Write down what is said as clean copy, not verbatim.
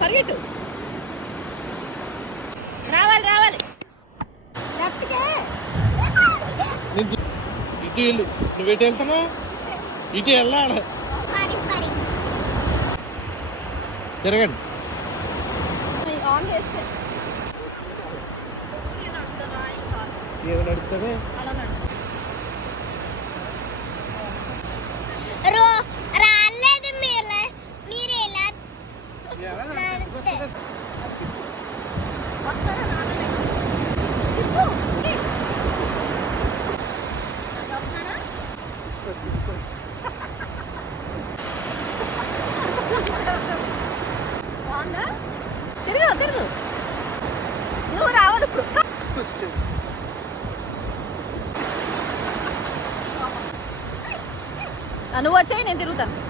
పరిగెట్టు. రావాలి రావాలి. ఇటు వెళ్ళు. నువ్వు ఎటు వెళ్తున్నావు? ఇటు వెళ్ళాలి. తిరగండి. ఏమి నడుస్తుంది? రాలేదు మీరు ఎలా బాగుందా? తిరుగు తిరుగు. నువ్వు రావాలి ఇప్పుడు. నువ్వు వచ్చాయి, నేను తిరుగుతాను.